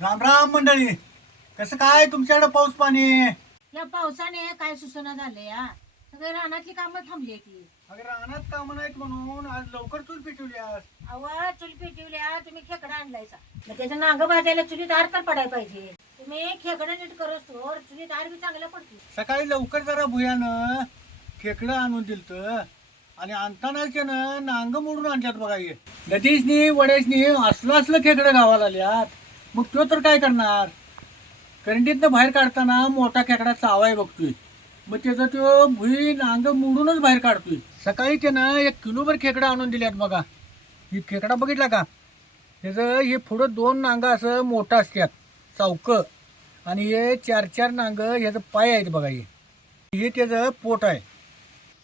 राम राम मंडळी. कसं काय तुमच्याकडे पाऊस पाणी? या पावसाने काय सुसना झाले या सगळे रानातली कामं थांबली की. अगं रानात कामं नाहीत म्हणून आज लवकर चूल पेटवल्यास. अवा चुली पेटवल्या तुम्ही खेकडा आणलायचा मग त्याचं नांग भाजायला चुलीत आर तर पडायला पाहिजे. तुम्ही खेकडा नीट करत तर चुलीत आर बी चांगला पडते. सकाळी लवकर जरा भुयानं खेकडं आणून दिलतं आणि आणतानाच त्यानं नांग मोडून आणल्यात बघा हे. नदीसनी वड्यासनी असलं असलं खेकडं गावाला आल्यात. मग तो तर काय करणार? करंडीतनं बाहेर काढताना मोठा खेकडा चावाय बघतोय. मग त्याचा तो भुई नांग मोडूनच बाहेर काढतोय. सकाळी त्यानं 1 किलोभर खेकडा आणून दिल्यात बघा. ही खेकडा बघितला का? त्याचं हे पुढं 2 नांग असं मोठं असतात चौकं, आणि हे 4-4 नांग ह्याचं पाय आहेत बघा. हे त्याचं पोट आहे.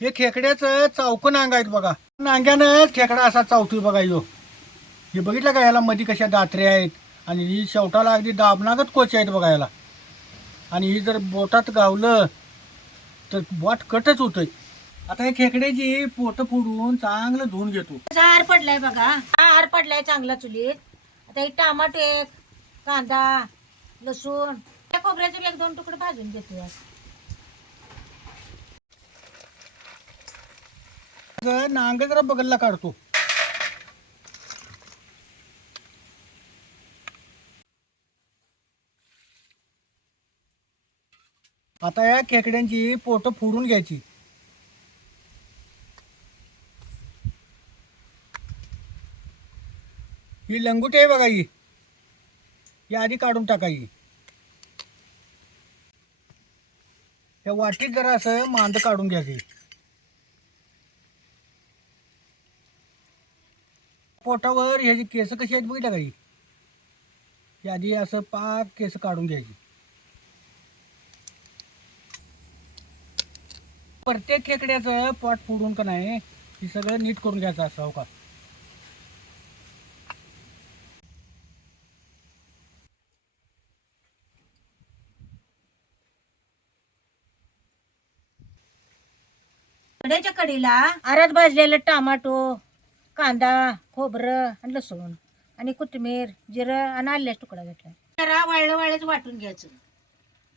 हे खेकड्याचं चौकं नांग आहेत बघा. नांग्यानंच खेकडा असा चावतोय बघा ह्यो. हे बघितलं का? ह्याला मध्ये कशा दात्रे आहेत आणि ही शेवटाला अगदी दाबनागत कोचे आहेत बघा ह्याला. आणि ही जर बोटात गावलं तर बोट कटच होतंय. आता हे खेकड्याची पोट फोडून चांगलं धुवून घेतो. त्याचा आर पडलाय बघा, हा आर पडलाय चांगला चुलीत. आता हे टमाटे, कांदा, लसूण, त्या खोबऱ्याचे 1-2 तुकडे भाजून घेतो. नांग जरा बगलला काढतो. आता या खेकड्यांची पोट फोडून घ्यायची. ही लंगुटी आहे बघा. ही आधी काढून टाकायची. या वाटीत जरा असं मांद काढून घ्यायची. पोटावर ह्याची केस कशी आहेत बघितलं काही. ही आधी असं पाक केस काढून घ्यायची. प्रत्येक खेकड्याचं पोट फोडून का नाही हे सगळं नीट करून घ्यायचं असं. हो का? कड्याच्या कडीला आरात भाजलेलं टमाटो, कांदा, खोबरं आणि लसूण आणि कोथिंबीर, जिरं आणि आल्याचा तुकडा घेतला. जरा वाळलं वाटून घ्यायचं,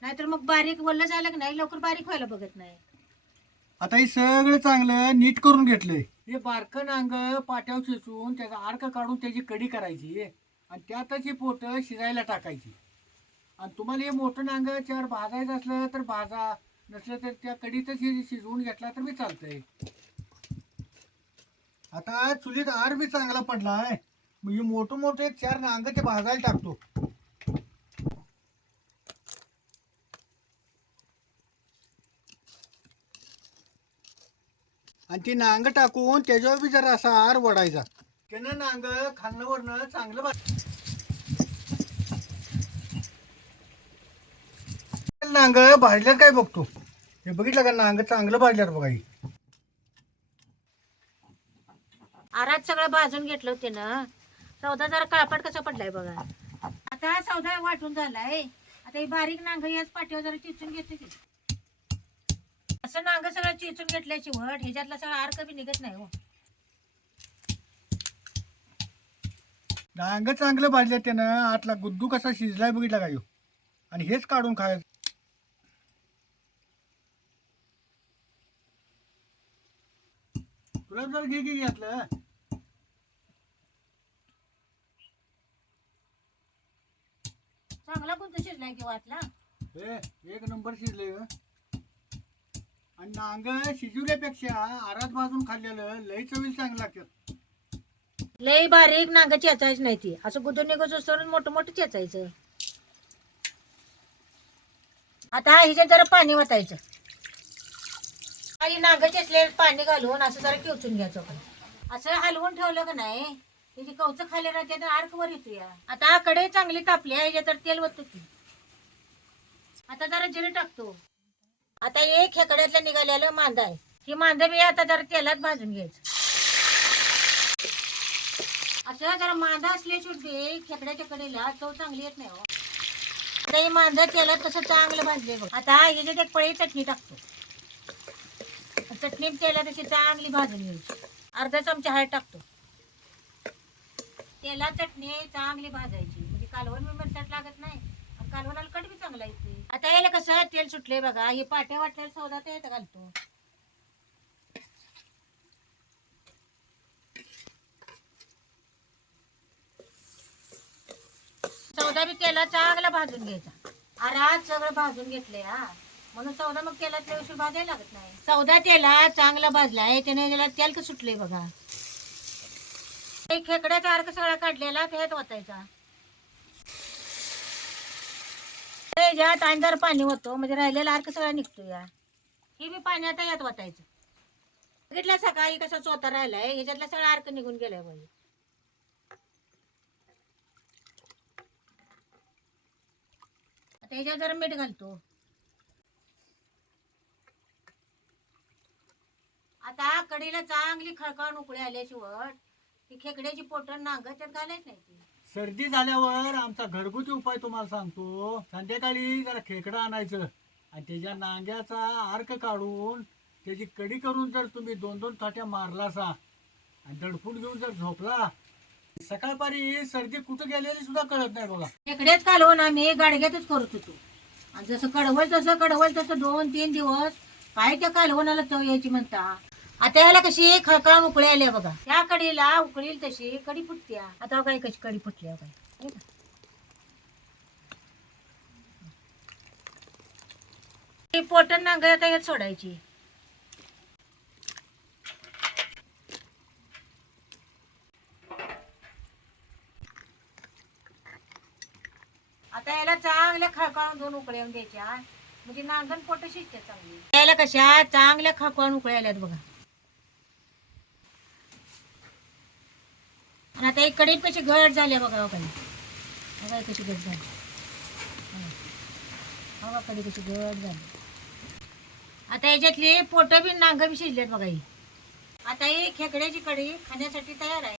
नाहीतर मग बारीक वल्ल झालं की नाही लवकर बारीक व्हायला बघत नाही. आता हे सगळं चांगलं नीट करून घेतलंय. हे बारकं नांग पाट्यावर शिजवून त्याचा अर्क काढून त्याची कढी करायची आणि त्यातच ही पोट शिजायला टाकायची. आणि तुम्हाला हे मोठं नांग 4 भाजायचं असलं तर भाजा, नसलं तर त्या कढीतच हे शिजवून घेतला तर बी चालतंय. आता चुलीत आर बी चांगला पडलाय. मग हे मोठं मोठं 4 नांग ते भाजायला टाकतो. आणि ती नांग टाकून त्याच्यावर बी जरा असा आर वडायचा. त्यानं नांग खालनं वरनं चांगलं नांग भाजल्यात काय बघतो. हे बघितलं का? नांग चांगलं भाजल्यात बघा. ही आरात सगळं भाजून घेतलं होते ना. सौदा जरा काळपट कसा पडलाय बघा. आता हा सौदा वाटून झालाय. आता ही बारीक नांग याच पाठीवर जरा चिचून घेते की. असं नांग सगळं चिचून घेतल्याची वट ह्याच्यातला सगळा अर्क बी निघत नाही हो. नांग चांगलं भाजल्यात त्यानं. आतला गुद्दू कसा शिजलाय बघितला का ह्यो. आणि हेच काढून खायचं. तुला जर घे घे घातलं. चांगला गुंत शिजलाय की वाटला. हे 1 नंबर शिजले. आणि नांग शिजवल्यापेक्षा आरात भाजून खाल्लेलं लई चवीला चांगलं लागतात. लय बारीक नांग चेचायची नाही ती, असं गुदून निघत सोडून मोठं मोठं चेचायचं. आता ह्याच्यात जरा पाणी वतायचं. काही नांग चेचले पाणी घालून असं जरा किवचून घ्यायचं. असं हलवून ठेवलं का नाही त्याची कवच खाली राहते तर आर्क वर येतो. या आता कढई चांगली तापली आहे, ह्याच्यात तर तेल वततो की. आता जरा जिरे टाकतो. आता एक खेकड्यातलं निघालेलं मांदा आहे. ही मांदा बी आता जरा तेलात भाजून घ्यायचं. असं जरा मांदा असल्याशिवाय खेकड्याच्या कडेला चव चांगली येत नाही हो. आता हे मांदा तेलात तसं चांगलं भाजले बघ. आता ह्याच्यात 1 पळी चटणी टाकतो. चटणी तेलात अशी चांगली भाजून घ्यायची. अर्धा चमचा हळद टाकतो. तेलात चटणी चांगली भाजायची म्हणजे कालवण मी मिरच्यात लागत नाही आणि कालवणाला कट बी चांगला येते. आता याला कसं तेल सुटले बघा. हे पाट्या वाटलेला सौदा ते येतं घालतो. सौदा बी तेलात चांगला भाजून घ्यायचा. आरात सगळं भाजून घेतलंय हा, म्हणून सौदा मग तेलात उशीर भाजायला लागत नाही. सौदा तेलात चांगला भाजलाय त्याने त्याला तेल कसं सुटले बघा. खेकड्याचा अर्क सगळा काढलेला त्यात ओतायचा. यात अंधार पाणी होतो म्हणजे राहिलेला अर्क सगळा निघतो. या ही बी पाणी आता यात ओतायचं. बघितलं सकाळी कसा चोथा राहिलाय, ह्याच्यातला सगळा अर्क निघून गेलाय बाई. आता ह्याच्यात जरा मीठ घालतो. आता कढीला चांगली खळखळून उकळी आल्याशिवाय ती खेकड्याची पोटण नांग त्यात घालायच नाही ती. सर्दी झाल्यावर आमचा घरगुती उपाय तुम्हाला सांगतो. संध्याकाळी जरा खेकडं आणायचं आणि त्याच्या नांग्याचा अर्क काढून त्याची कढी करून जर तुम्ही 2-2 थाट्या मारलासा आणि दडपून घेऊन जर झोपला, सकाळपारी सर्दी कुठं गेलेली सुद्धा कळत नाही बघा. खेकड्याच कालवून आम्ही गाडग्यातच करत होतो आणि जसं कडवल तसं 2-3 दिवस काय त्या कालवणाला चव यायची म्हणता. आता याला कशी खळखळून उकळी आल्या बघा. त्या कढीला उकळील तशी कढी फुटत्या. आता काय कशी कढी फुटली काय पोटण नांग आता यात सोडायची. आता याला चांगल्या खळखळून 2 उकळ्या येऊन द्यायच्या म्हणजे नांगण पोट शिजते चांगली. याला कशा चांगल्या खळखळून उकळ्या आल्यात बघा. आणि आता एक कढीत कशी घट झाली बघा. बघा कशी घट झाली. बघा कढी कशी घट झाली. आता याच्यातली पोट बी नांग बी शिजलेत बघा. ही आता ही खेकड्याची कढी खाण्यासाठी तयार आहे.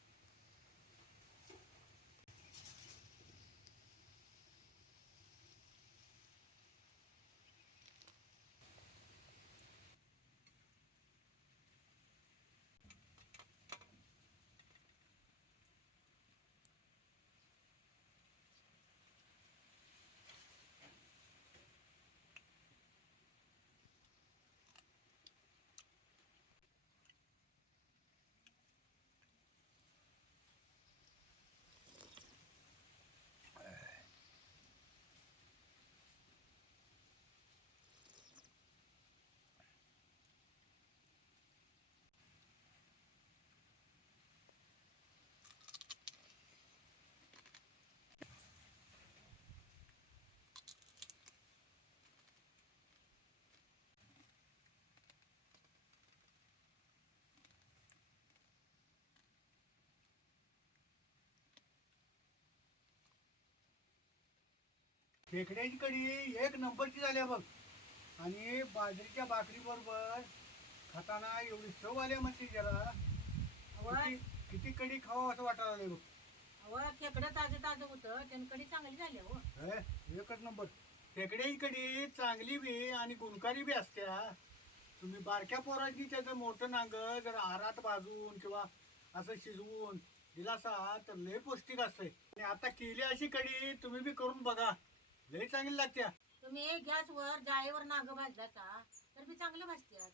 खेकड्याची कढी 1 नंबरची झाली बघ. आणि बाजरीच्या भाकरी बरोबर खाताना एवढी चव आली म्हणते जरा. किती कढी खावं असं वाटायला लागले बघ. खेकडं ताजं होतं त्यानं कढी चांगली झाली हो. 1च नंबर. खेकड्याची कढी चांगली बी आणि गुणकारी बी असत्या. तुम्ही बारक्या पोरांनी त्याचं मोठं नांग जर आरात भाजून किंवा असं शिजवून दिलासा तर लय पौष्टिक असते. आणि आता केली अशी कढी तुम्ही बी करून बघा, लय चांगली लागत्या. तुम्ही गॅसवर जाळीवर नांग भाजला का तर बी चांगलं भाजत्यात.